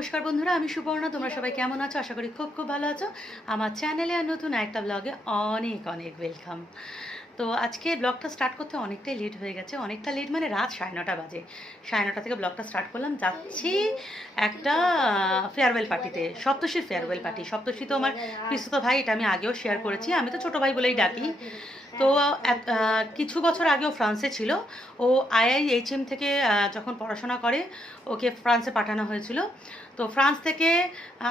নমস্কার বন্ধুরা, আমি সুবর্ণা। তোমরা সবাই কেমন আছো? আশা করি খুব খুব ভালো আছো। আমার চ্যানেলে আর নতুন একটা ব্লগে অনেক অনেক ওয়েলকাম। তো আজকে ব্লগটা স্টার্ট করতে অনেকটাই লেট হয়ে গেছে। অনেকটা লেট মানে রাত 9:30 বাজে। 9:30 থেকে ব্লগটা স্টার্ট করলাম। যাচ্ছি একটা ফেয়ারওয়েল পার্টিতে, সপ্তর্ষির ফেয়ারওয়েল পার্টি। সপ্তর্ষি তো আমার পিসতুতো ভাই, এটা আমি আগেও শেয়ার করেছি। আমি তো ছোটো ভাই বলেই ডাকি। তো কিছু বছর আগেও ফ্রান্সে ছিল। ও IIHM থেকে যখন পড়াশোনা করে, ওকে ফ্রান্সে পাঠানো হয়েছিল। তো ফ্রান্স থেকে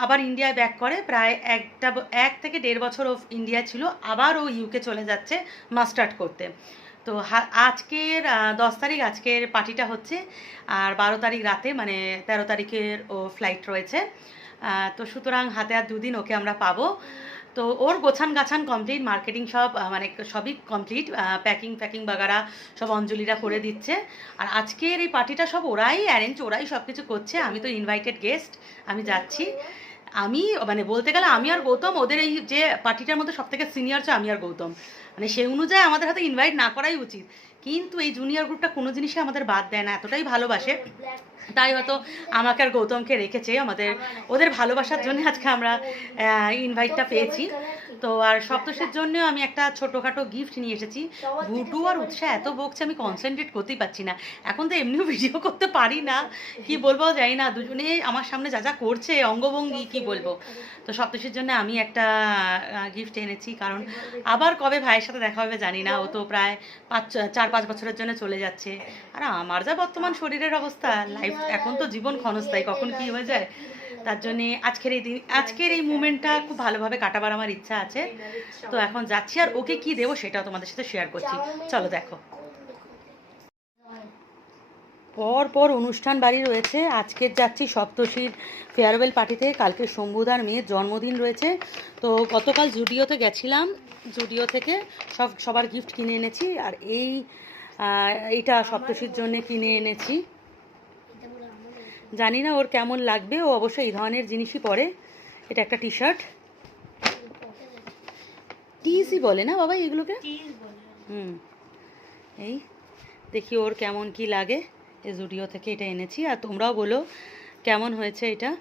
আবার ইন্ডিয়ায় ব্যাক করে। প্রায় 1 থেকে 1.5 বছর ও ইন্ডিয়ায় ছিল। আবার ও ইউকে চলে যাচ্ছে মাস্টার্ড করতে। তো আজকের 10 তারিখ আজকের পার্টিটা হচ্ছে। আর 12 তারিখ রাতে মানে 13 তারিখের ও ফ্লাইট রয়েছে। তো সুতরাং হাতে আর 2 দিন ওকে আমরা পাবো। তো ওর গোছান গাছান কমপ্লিট, মার্কেটিং সব মানে সবই কমপ্লিট, প্যাকিং ফ্যাকিং বাগারা সব অঞ্জলিরা করে দিচ্ছে। আর আজকের এই পার্টিটা সব ওরাই অ্যারেঞ্জ, ওরাই সব কিছু করছে। আমি তো ইনভাইটেড গেস্ট, আমি যাচ্ছি। আমি মানে বলতে গেলে আমি আর গৌতম ওদের এই যে পার্টিটার মধ্যে সব থেকে সিনিয়র হচ্ছে আমি আর গৌতম। মানে সেই অনুযায়ী আমাদের হাতে ইনভাইট না করাই উচিত, কিন্তু এই জুনিয়র গ্রুপটা কোনো জিনিসে আমাদের বাদ দেয় না, এতটাই ভালোবাসে। তাই হয়তো আমাকে আর গৌতমকে রেখেছে আমাদের, ওদের ভালোবাসার জন্য আজকে আমরা ইনভাইটটা পেয়েছি। তো আর সপ্তর্ষির জন্যও আমি একটা ছোটোখাটো গিফট নিয়ে এসেছি। ভুটু আর উৎসাহ এত বকছে, আমি কনসেন্ট্রেট করতেই পারছি না। এখন তো এমনিও ভিডিও করতে পারি না, কি বলবো জানি না। দুজনে আমার সামনে যা যা করছে অঙ্গভঙ্গি, কি বলবো। তো সপ্তর্ষির জন্য আমি একটা গিফট এনেছি, কারণ আবার কবে ভাইয়ের সাথে দেখা হবে জানি না। ও তো প্রায় 4-5 বছরের জন্য চলে যাচ্ছে। আর আমার যা বর্তমান শরীরের অবস্থা, লাইফ এখন তো জীবন ক্ষণস্থায়ী, কখন কি হয়ে যায়। তার জন্যে আজকের এই মুমেন্টটা খুব ভালোভাবে কাটাবার আমার ইচ্ছা আছে। তো এখন যাচ্ছি, আর ওকে কি দেবো সেটাও তোমাদের সাথে শেয়ার করছি। চলো দেখো। পর পর অনুষ্ঠান বাড়ি রয়েছে। আজকের যাচ্ছি সপ্তর্ষির ফেয়ারওয়েল পার্টিতে। কালকে শম্ভুদার মেয়ের জন্মদিন রয়েছে। তো গতকাল জুডিওতে গেছিলাম, জুডিও থেকে সবার গিফট কিনে এনেছি। আর এইটা সপ্তর্ষির জন্য কিনে এনেছি। জানি না ওর কেমন লাগবে, ও অবশ্যই এই ধরনের জিনিসই পরে। এটা একটা টি শার্ট, টিসই বলে না বাবা এগুলোকে? হুম, এই দেখি ওর কেমন কি লাগে। এই জুডিও থেকে এটা এনেছি, আর তোমরাও বলো কেমন হয়েছে এটা।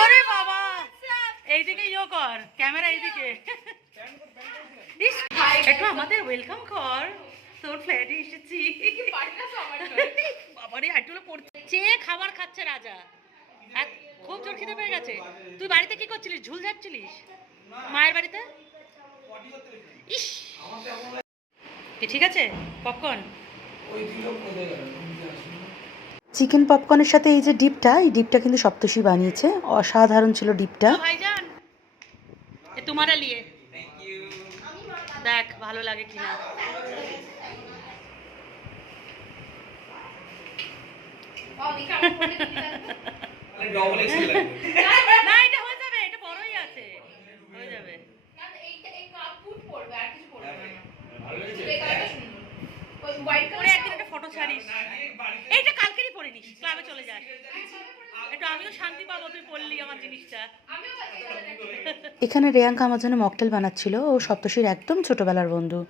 ওরে বাবা, এইদিকে ইয়ে কর, ক্যামেরা এইদিকে। একটু আমাদের ওয়েলকাম কর, তোর ফ্ল্যাটে এসেছি। বাবারে হাঁটুলো পড়ছে, খাবার খাচ্ছে রাজা। খুব জোর খিদে পেয়ে গেছে। তুই বাড়িতে কি করছিলিস? ঝুল ঝাড়ছিলিস মায়ের বাড়িতে? ইস, ঠিক আছে। পপকর্ন, চিকেন পপকর্নের সাথে এই যে ডিপটা, এই ডিপটা কিন্তু সপ্তর্ষি বানিয়েছে। অসাধারণ ছিল ডিপটা। ভাইজান এ তোমারা লিয়ে দেখ ভালো লাগে কিনা। না এটা হয়ে যাবে, এটা বড়ই আছে, হয়ে যাবে। একদিন একটা ফটো ছাড়িস, এইটা কালকেরই পরে নিস, ক্লাবে চলে যাস। একটু আমিও শান্তি পাবো, তুই পড়লি আমার জিনিসটা। এখানে রেয়াঙ্কা আমার জন্য মকটেল বানাচ্ছিল। ও সপ্তর্ষির একদম ছোটোবেলার বন্ধু।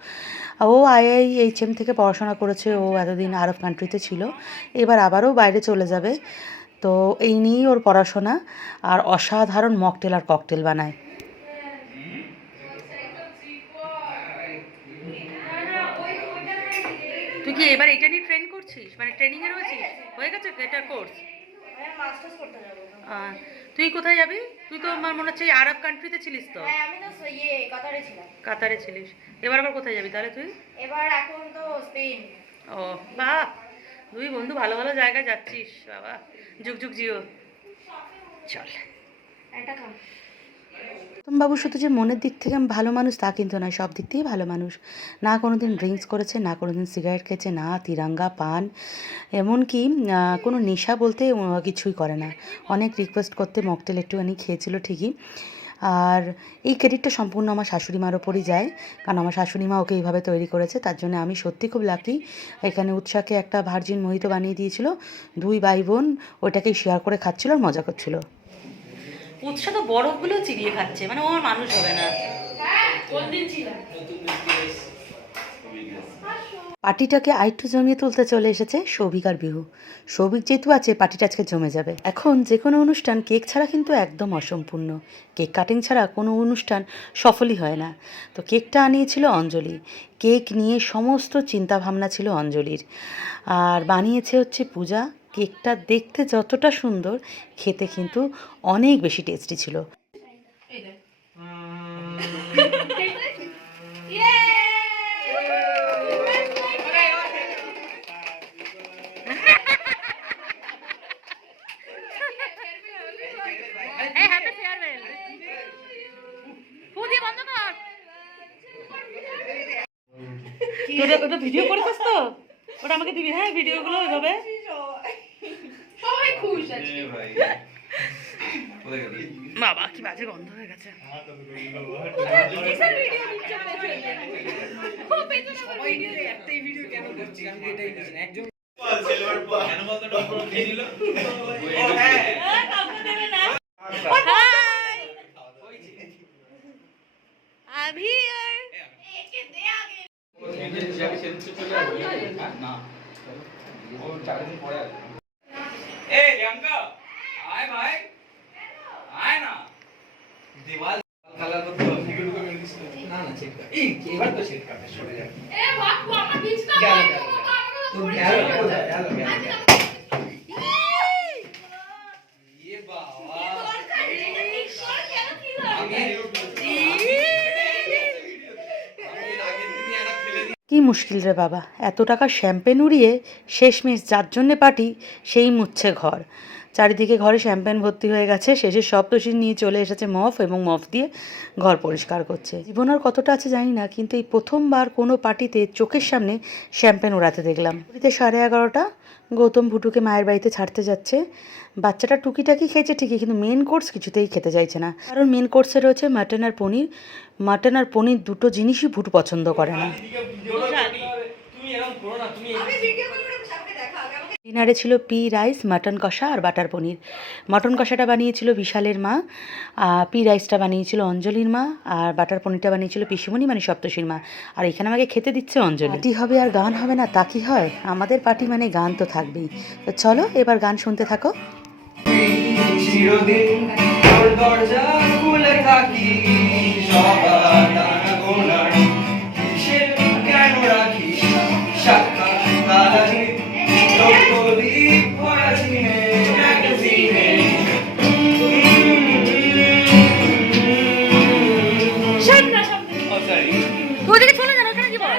ও IIHM থেকে পড়াশোনা করেছে। ও এতদিন আরব কান্ট্রিতে ছিল, এবার আবারও বাইরে চলে যাবে। তো এই নিয়েই ওর পড়াশোনা। আর অসাধারণ মকটেল আর ককটেল বানায়। তুই কি এবার এটা নিয়ে ট্রেন করছিস, মানে ট্রেনিংয়ে রয়েছিস? হয়ে গেছে এটা কোর্স? তুই কোথায় যাবি? তুই তো আমার মনে হচ্ছে আরব কান্ট্রিতে ছিলিস তো। আমি তো কাতারে ছিলাম। কাতারে ছিলিস, এবার আবার কোথায় যাবি তাহলে তুই? এবার এখন তো স্পেন। ও বাহ, দুই বন্ধু ভালো ভালো জায়গায় যাচ্ছিস বাবা। যুগ যুগ জিও। চল একটা কাম। বাবু শুধু যে মনের দিক থেকে ভালো মানুষ তা কিন্তু নয়, সব দিক থেকেই ভালো মানুষ। না কোনো দিন ড্রিঙ্কস করেছে, না কোনো দিন সিগারেট খেয়েছে, না তিরাঙ্গা পান, এমনকি কোনো নেশা বলতে কিছুই করে না। অনেক রিকোয়েস্ট করতে মকটেল একটুখানি খেয়েছিল ঠিকই। আর এই ক্রেডিটটা সম্পূর্ণ আমার শাশুড়ি মার ওপরই যায়, কারণ আমার শাশুড়ি মা ওকে এইভাবে তৈরি করেছে। তার জন্য আমি সত্যি খুব লাকি। এখানে উৎসাহকে একটা ভার্জিন মোহিতো বানিয়ে দিয়েছিল, দুই ভাই বোন ওইটাকেই শেয়ার করে খাচ্ছিল আর মজা করছিল। উৎসা তো বরফগুলো চিবিয়ে খাচ্ছে, মানে ও আর মানুষ হবে না। কোন দিন ছিলাম? পার্টিটাকে আরেকটু জমিয়ে তুলতে চলে এসেছে সৌভিক আর বিহু। সৌভিক যেহেতু আছে, পার্টিটা আজকে জমে যাবে। এখন যে কোনো অনুষ্ঠান কেক ছাড়া কিন্তু একদম অসম্পূর্ণ। কেক কাটিং ছাড়া কোনো অনুষ্ঠান সফলই হয় না। তো কেকটা আনিয়েছিল অঞ্জলি। কেক নিয়ে সমস্ত চিন্তা ভাবনা ছিল অঞ্জলির, আর বানিয়েছে হচ্ছে পূজা। কেকটা দেখতে যতটা সুন্দর, খেতে কিন্তু অনেক বেশি টেস্টি ছিল। ওটা ভিডিও করেছিস তো? ওটা আমাকে দিবি, হ্যাঁ, ভিডিওগুলো ওইভাবে। সবাই খুশ আছে। বাবা কি বাজে গন্ধ হয়ে গেছে। একটাই ভিডিও কেন করছি আমি এটাই বুঝি না। একজন এবার তো সেট কাটে সরে যাবে। কি মুশকিল রে বাবা, এত টাকা শ্যাম্পেন উড়িয়ে শেষমেশ যার জন্যে পার্টি সেই মুছছে ঘর। চারিদিকে ঘরে শ্যাম্পেন ভর্তি হয়ে গেছে। শেষে সব দোষী নিয়ে চলে এসেছে মফ, এবং মফ দিয়ে ঘর পরিষ্কার করছে। জীবন আর কতটা আছে জানি না, কিন্তু এই প্রথমবার কোনো পার্টিতে চোখের সামনে শ্যাম্পেন উড়াতে দেখলাম। ঘড়িতে 11:30, গৌতম ভুটুকে মায়ের বাড়িতে ছাড়তে যাচ্ছে। বাচ্চাটা টুকিটাকি খেয়েছে ঠিকই, কিন্তু মেন কোর্স কিছুতেই খেতে চাইছে না, কারণ মেন কোর্সে রয়েছে মাটন আর পনির। মাটন আর পনির দুটো জিনিসই ভুটু পছন্দ করে না। ডিনারে ছিল পি রাইস, মাটন কষা আর বাটার পনির। মাটন কষাটা বানিয়েছিল বিশালের মা, পি রাইসটা বানিয়েছিল অঞ্জলির মা, আর বাটার পনিরটা বানিয়েছিল পিসিমণি মানে সপ্তর্ষির মা। আর এখানে আমাকে খেতে দিচ্ছে অঞ্জলি। পার্টি হবে আর গান হবে না তা কি হয়? আমাদের পার্টি মানে গান তো থাকবেই। তো চলো এবার গান শুনতে থাকো। চিরদিন তোর দরজা খুলে থাকি, সবার গোনার কিসের কেন রাখিস সাক্ষাৎ কালারে দ্রৌপদীপ ভরা চিনে ম্যাগাজিনে। ওদিকে চলে যান, ওখানে কি বল?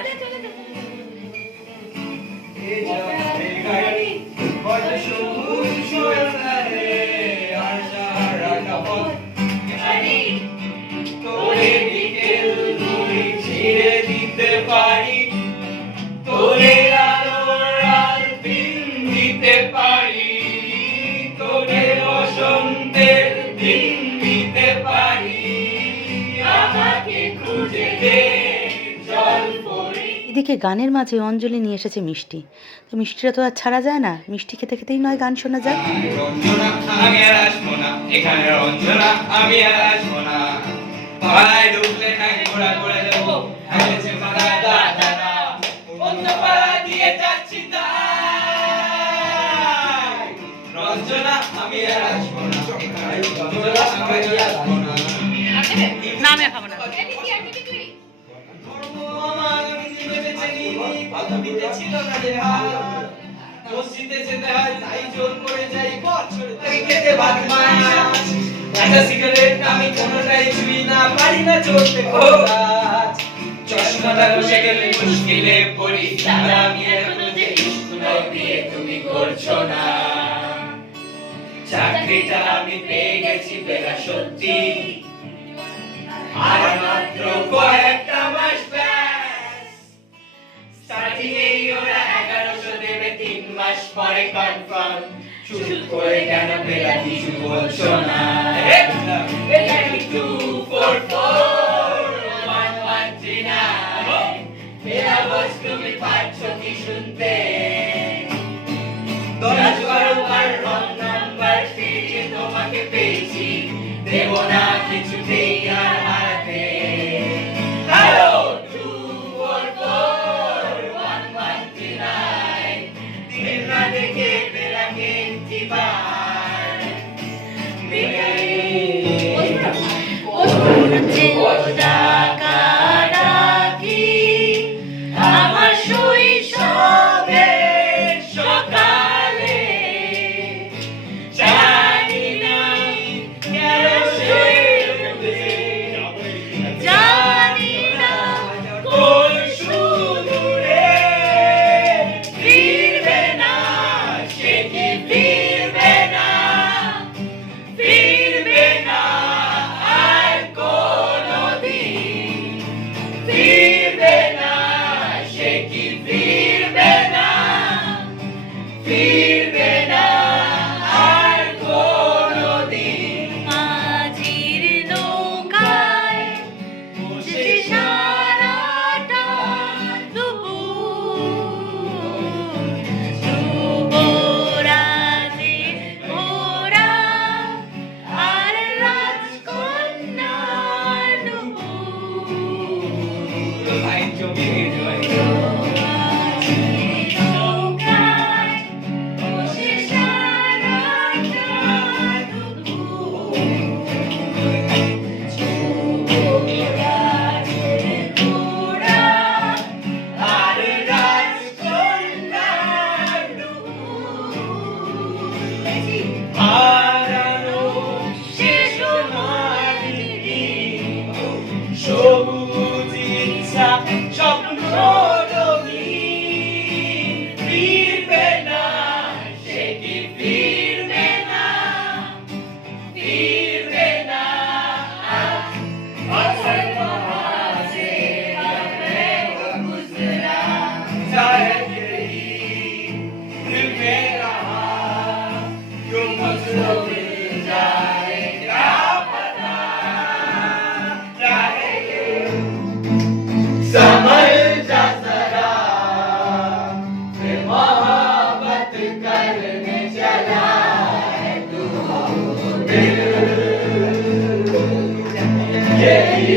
এদিকে গানের মাঝে অঞ্জলি নিয়ে এসেছে মিষ্টি। তো মিষ্টিটা তো আর ছাড়া যায় না, মিষ্টি খেতে খেতেই নয় গান শোনা যায়। রঞ্জনা আমি আর আসবো না এখানে, রঞ্জনা আমি আর আসবো না, পাড়ায় ঢুকলে ঠ্যাং ঘোরা করে দেবো, হেসেছে মাথায় দাদা অন্য পাড়া দিয়ে যাচ্ছি তাই। রঞ্জনা আমি আর আসবো না এখানে, রঞ্জনা আমি আর আসবো না। না আমি খাবো না। ধর্ম আমার আমি জীবনে চিনি, পৃথিবীতে ছিল না যে হাত, মসজিদে যেতে হয় তাই জোর করে যাই, বছর থেকে খেতে ভাত মাছ, একটা সিগারেট আমি কোনোটাই ছুঁই না, পারি না চলতে খোঁজ, চশমাটা বসে গেলে মুশকিলে পড়ি, তারা আমি এখনো যে স্কুলে বিয়ে তুমি করছো না, চাকরিটা আমি পেয়ে গেছি বেলা সত্যি, আর মাত্র কয়েকটা মাস ব্যাস, স্টার্টিং এই ওরা 1100 দেবে, 3 মাস পরে কনফার্ম, চুপ করে কেন বেলা কিছু বলছো না, বেলা 2441139, বেলা বস তুমি পাচ্ছ কি শুনতে, 10-12 বার রং নাম্বার পেয়েছি তোমাকে পেয়েছি,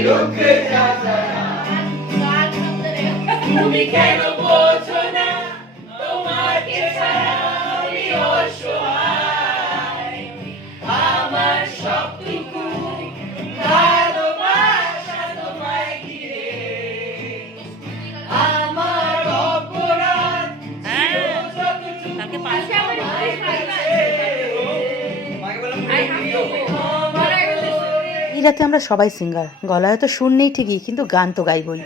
रुक जा जरा তুমি কেন বোঝো না তোমাকে ছাড়া আমি অসহায় আমার সবটুকু ভালোবাসা তোমায় ঘিরে আমার অপরাধ কালকে পাঁচটা এই রাতে আমরা সবাই সিঙ্গার, গলায় তো সুর নেই ঠিকই, কিন্তু গান তো গাইবই।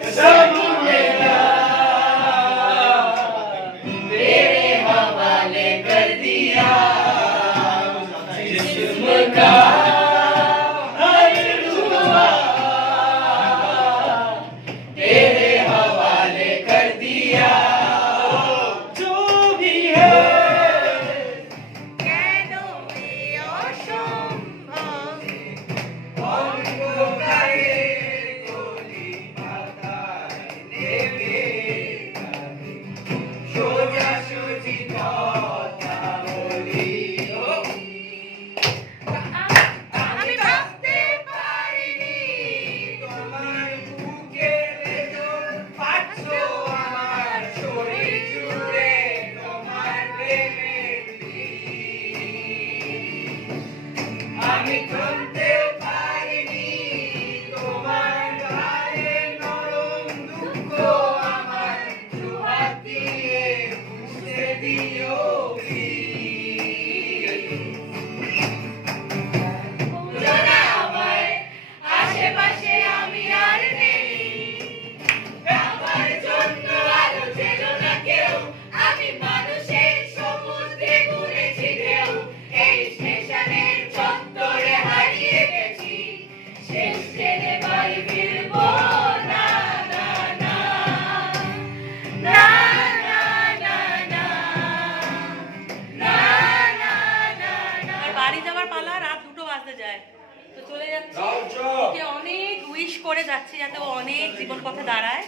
অনেক উইশ করে যাচ্ছি যাতে ও অনেক জীবন পথে দাঁড়ায়।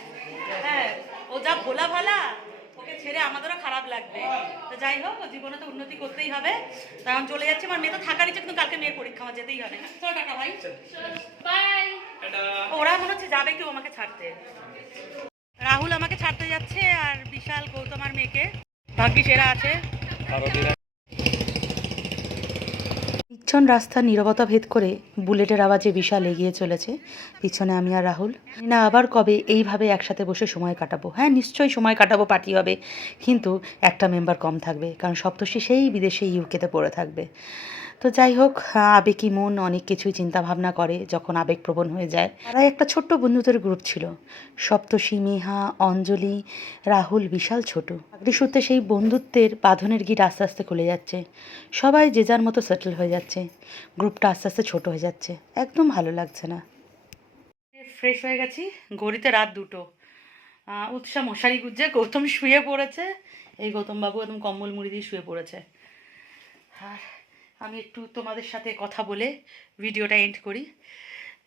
হ্যাঁ, ও যা ভোলা ভালা, ওকে ছেড়ে আমাদেরও খারাপ লাগবে। তো যাই হোক, ও জীবনে তো উন্নতি করতেই হবে। তখন চলে যাচ্ছে, আমার মেয়ে তো থাকার ইচ্ছে, কিন্তু কালকে মেয়ের পরীক্ষা, আমার যেতেই হবে। চলো টাটা ভাই, বাই। ওরা মনে হচ্ছে যাবে কেউ আমাকে ছাড়তে। রাহুল আমাকে ছাড়তে যাচ্ছে, আর বিশাল গৌতম আর মেয়েকে, ভাগ্যিস এরা আছে। নিচ্ছন রাস্তার নীরবতা ভেদ করে বুলেটের আওয়াজে বিশাল এগিয়ে চলেছে, পিছনে আমি আর রাহুল। না আবার কবে এইভাবে একসাথে বসে সময় কাটাবো। হ্যাঁ, নিশ্চয়ই সময় কাটাবো, পার্টি হবে, কিন্তু একটা মেম্বার কম থাকবে, কারণ সপ্তর্ষি সেই বিদেশে ইউকেতে পড়ে থাকবে। তো যাই হোক, আবেগী মন অনেক কিছুই চিন্তা ভাবনা করে যখন আবেগপ্রবণ হয়ে যায়। তারাই একটা ছোট্ট বন্ধুদের গ্রুপ ছিল, সপ্তর্ষি, মেহা, অঞ্জলি, রাহুল, বিশাল ছোট। চাকরি সূত্রে সেই বন্ধুত্বের বাঁধনের গিট আস্তে আস্তে খুলে যাচ্ছে, সবাই যে যার মতো সেটেল হয়ে যাচ্ছে, গ্রুপটা আস্তে আস্তে ছোট হয়ে যাচ্ছে, একদম ভালো লাগছে না। ফ্রেশ হয়ে গেছি, ঘড়িতে রাত 2টো। উৎসা মশারি গুজছে, গৌতম শুয়ে পড়েছে, এই গৌতমবাবু একদম কম্বল মুড়ি দিয়ে শুয়ে পড়েছে। আর আমি একটু তোমাদের সাথে কথা বলে ভিডিওটা এন্ড করি।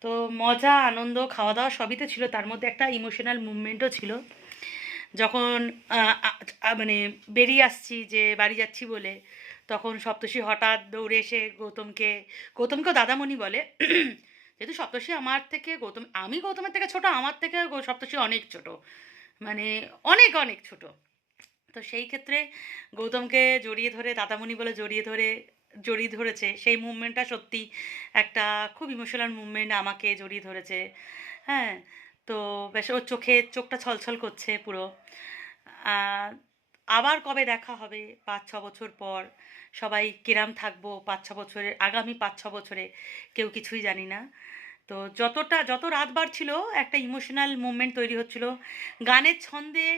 তো মজা, আনন্দ, খাওয়া দাওয়া সবই তো ছিল, তার মধ্যে একটা ইমোশনাল মুভমেন্টও ছিল। যখন মানে বেরিয়ে আসছি, যে বাড়ি যাচ্ছি বলে, তখন সপ্তর্ষি হঠাৎ দৌড়ে এসে গৌতমকেও দাদামণি বলে। যেহেতু সপ্তর্ষি আমার থেকে আমি গৌতমের থেকে ছোট, আমার থেকে সপ্তর্ষি অনেক ছোট, মানে অনেক অনেক ছোট। তো সেই ক্ষেত্রে গৌতমকে জড়িয়ে ধরে দাদামণি বলে জড়িয়ে ধরেছে, সেই মুভমেন্টটা সত্যি একটা খুব ইমোশনাল মুভমেন্ট, আমাকে জড়িয়ে ধরেছে। হ্যাঁ, তো বেশ ওর চোখটা ছলছল করছে পুরো। আবার কবে দেখা হবে 5-6 বছর পর, সবাই কিরাম থাকবো 5-6 বছরে, আগামী 5-6 বছরে কেউ কিছুই জানি না। তো যত রাত বাড়ছিল একটা ইমোশনাল মুভমেন্ট তৈরি হচ্ছিল, গানের ছন্দে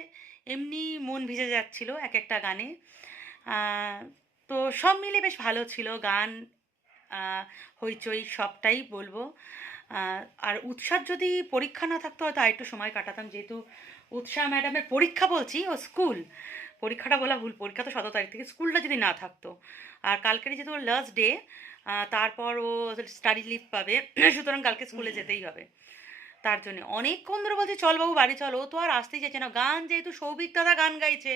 এমনি মন ভিজে যাচ্ছিল এক একটা গানে। তো সব মিলে বেশ ভালো ছিল গান, হইচই সবটাই বলবো। আর উৎসার যদি পরীক্ষা না থাকতো হয়তো আরেকটু সময় কাটাতাম, যেহেতু উৎসা ম্যাডামের পরীক্ষা বলছি, ও স্কুল, পরীক্ষাটা বলা ভুল, পরীক্ষা তো 17 তারিখ থেকে, স্কুলটা যদি না থাকতো, আর কালকেরই যেহেতু ওর লাস্ট ডে, তারপর ও স্টাডি লিভ পাবে, সুতরাং কালকে স্কুলে যেতেই হবে। তার জন্য অনেকক্ষণ ধরে বলছি চল বাবু বাড়ি চল, ও তো আর আসতেই চাইছে না। গান যেহেতু সৌভিক দাদা গান গাইছে,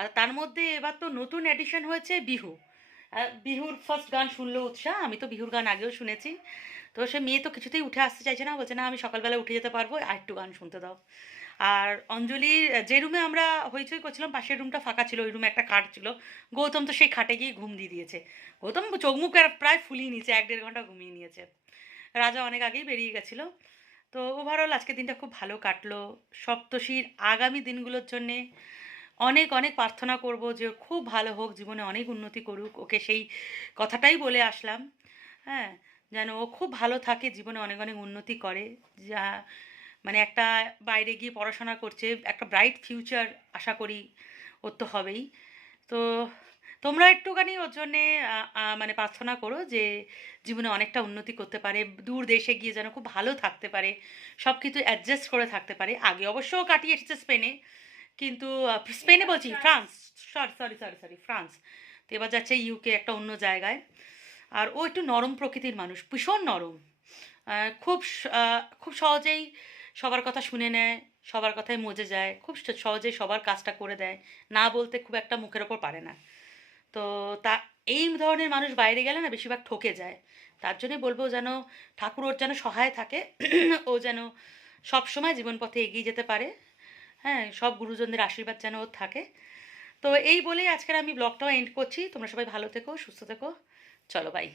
আর তার মধ্যে এবার তো নতুন এডিশন হয়েছে বিহুর ফার্স্ট গান শুনলো উৎসাহ, আমি তো বিহুর গান আগেও শুনেছি। তো সে মেয়ে তো কিছুতেই উঠে আসতে চাইছে না, বলছে না আমি সকালবেলা উঠে যেতে পারবো, আর একটু গান শুনতে দাও। আর অঞ্জলির যে রুমে আমরা হইচই করছিলাম, পাশের রুমটা ফাঁকা ছিল, ওই রুমে একটা খাট ছিল, গৌতম তো সেই খাটে গিয়ে ঘুম দিয়ে দিয়েছে। গৌতম চোখ মুখ আর প্রায় ফুলিয়ে নিয়েছে, 1-1.5 ঘন্টা ঘুমিয়ে নিয়েছে। রাজা অনেক আগেই বেরিয়ে গেছিলো। তো ওভারঅল আজকের দিনটা খুব ভালো কাটলো। সপ্তর্ষির আগামী দিনগুলোর জন্যে অনেক অনেক প্রার্থনা করব যে খুব ভালো হোক, জীবনে অনেক উন্নতি করুক, ওকে সেই কথাটাই বলে আসলাম। হ্যাঁ, যেন ও খুব ভালো থাকে, জীবনে অনেক অনেক উন্নতি করে, যা মানে একটা বাইরে গিয়ে পড়াশোনা করছে, একটা ব্রাইট ফিউচার আশা করি ওর তো হবেই। তো তোমরা একটুখানি ওর জন্যে মানে প্রার্থনা করো যে জীবনে অনেকটা উন্নতি করতে পারে, দূর দেশে গিয়ে যেন খুব ভালো থাকতে পারে, সব কিছু অ্যাডজাস্ট করে থাকতে পারে। আগে অবশ্য ও কাটিয়ে এসেছে স্পেনে, কিন্তু স্পেনে বলছি, France, sorry sorry sorry sorry France. তো এবার যাচ্ছে ইউকে, একটা অন্য জায়গায়। আর ও একটু নরম প্রকৃতির মানুষ, ভীষণ নরম। খুব সহজেই সবার কথা শুনে নেয়, সবার কথায় মজে যায়, খুব সহজেই সবার কাজটা করে দেয়, না বলতে খুব একটা মুখের ওপর পারে না। তো তা এই ধরনের মানুষ বাইরে গেলে না বেশিরভাগ ঠকে যায়। তার জন্যে বলবো যেন ঠাকুর ওর যেন সহায় থাকে, ও যেন সবসময় জীবন পথে এগিয়ে যেতে পারে। হ্যাঁ, সব গুরুজনদের আশীর্বাদ যেন ওর থাকে। তো এই বলেই আজকের আমি ব্লগটাও এন্ড করছি। তোমরা সবাই ভালো থেকো, সুস্থ থেকো। চলো বাই।